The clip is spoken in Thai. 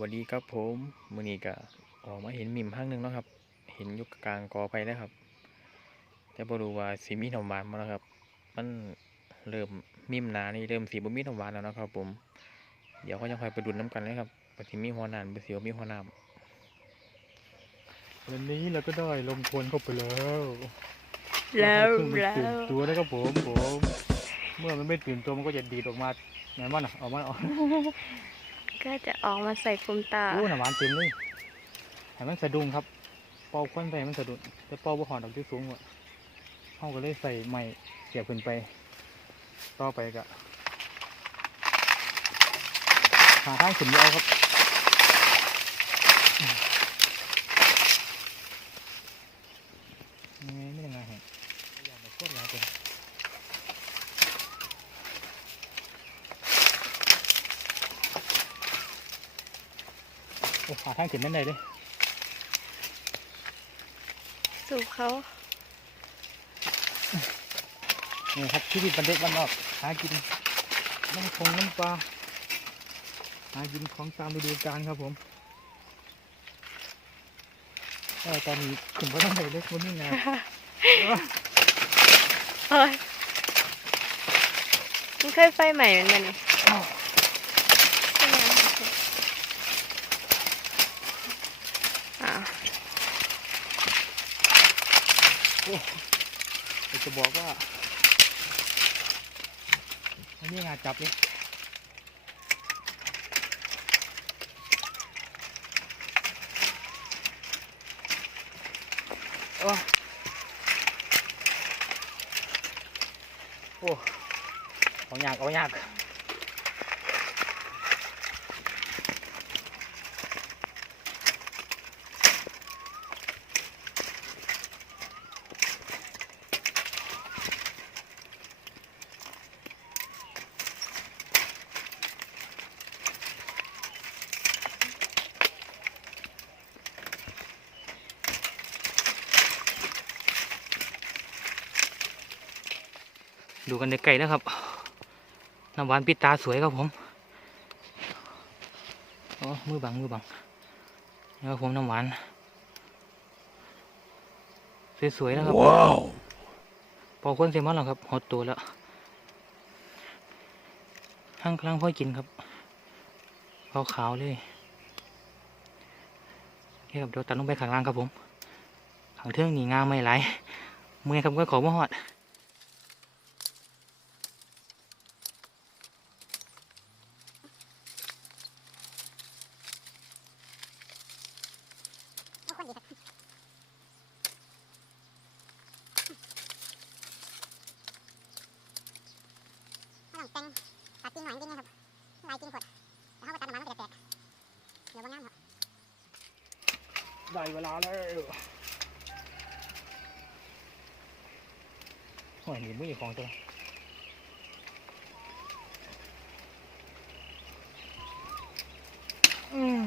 วัสดีครับผมมื้อนี้ก็ออกมาเห็นมิมพังหนึงเนาะครับ เห็นอยุกกลางกอไปแล้วครับ แต่บ่รู้ว่าสิมีน้ำหวานบ่นะครับ มันเริ่มมิมหนานี่เริ่มสิบ่มีน้ำหวานแล้วเนาะครับ ผม เดี๋ยวก็ยังค่อยไปดุนน้ำกันเลยครับว่าสิมีหัวหนานบ่สิบ่มีหัวน้ำวันนี้เราก็ได้ลงทวนเข้าไปแล้วแล้วให้แล้พึ่งมันตื่นวตัวนะครับผมผม เมื่อมันไม่ตื่นตัวมันก็จะดีดออกมาแม่นบ่น่ะออกมาออก ก็จะออกมาใส่คุมตาโอ้หนาหวานเต็มเลยให้มันสะดุ้งครับเป่าควันไปให้มันสะดุ้งแต่เป่าบ่หอนดอกที่สูงกว่าเฮาก็เลยใส่ไม้เสียบขึ้นไป ต่อไปก็หาทางขึ้นยาวครับยังไงไม่ยังไงแหงอยากไปโคตรหลายเป็นโอ้ หาทางขึ้นนั่นได้เลยสูบเขานี่ครับชีวิตบันเด็กบ้านนอกหากินน้ำคงน้ำปลาหากินของตามฤดูกาลครับผมเออตอนนี้ถึงว่าต้องไปเล็กวันนี้ไงเฮ้ยมันเคยไฟใหม่เหมือนกันนี่ใช่ไหมอ่า โอยากจะบอกว่าอันนี้งานจับเลยโอ้ โอ้เอายากเอายาก ดูกันไกลๆนะครับน้ำหวานปิดตาสวยครับผมอ๋อมือบังมือบังนี่ครับผมน้ำหวานสวยๆนะครับว้าวพอคนเสียมันแล้วครับหดตัวแล้วห้างกลางพ่อกินครับขาวๆเลยโอเคครับเดี๋ยวตัดลงไปข้างล่างครับผมข้างเทิงนี่งามไม่ไหลายเมื่อยครับก็ขอมาหอด งหอยจริงนครับลายจริงขวดแล้วเขาก็ตัดมามันจะแตกเดี๋ยวว่างานครับได้เวลาแล้วหอยนี่ไมือของตัวอืม